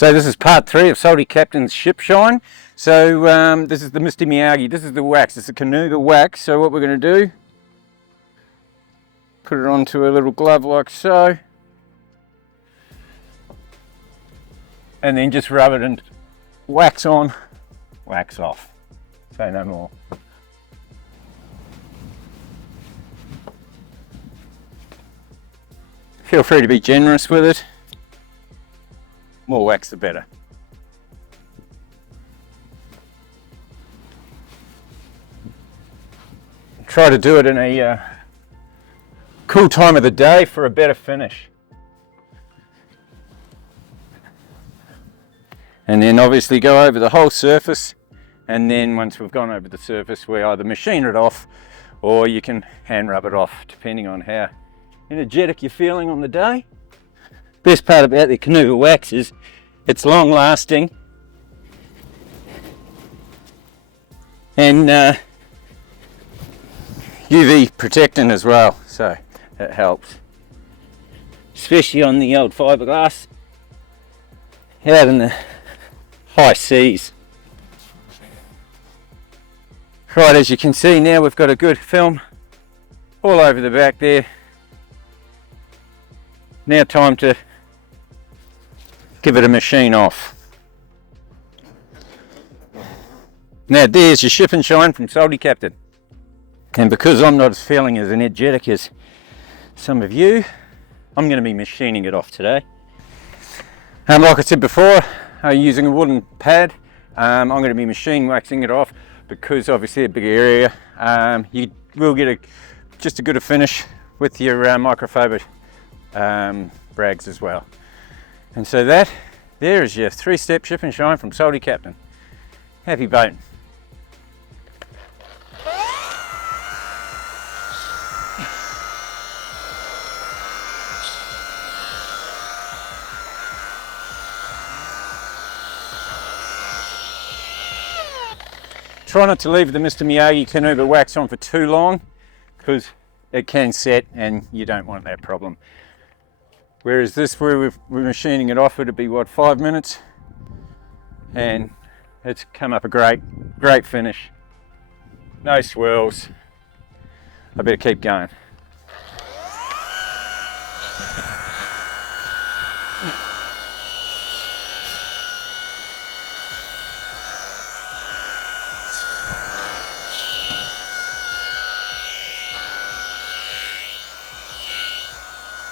So this is part 3 of Salty Captain's ship shine. So this is the Mr. Miyagi, this is the wax, it's a Carnauba wax. So what we're going to do, put it onto a little glove like so. And then just rub it and wax on, wax off. Say no more. Feel free to be generous with it. More wax the better. Try to do it in a cool time of the day for a better finish. And then obviously go over the whole surface, and then once we've gone over the surface we either machine it off or you can hand rub it off depending on how energetic you're feeling on the day. Best part about the Carnauba wax is it's long lasting and UV protecting as well, so that helps, especially on the old fiberglass out in the high seas. Right, as you can see now we've got a good film all over the back there. Now time to give it a machine off. Now there's your ship and shine from Salty Captain. And because I'm not feeling as energetic as some of you, I'm going to be machining it off today. Like I said before, using a wooden pad, I'm going to be machine waxing it off because obviously a big area. You will get just a good finish with your microfiber brags as well. And so there is your 3-step ship and shine from Salty Captain. Happy boating. Try not to leave the Mr. Miyagi Carnauba wax on for too long because it can set and you don't want that problem. Whereas this, where we're machining it off, it'll be what, 5 minutes, and it's come up a great finish. No swirls. I better keep going.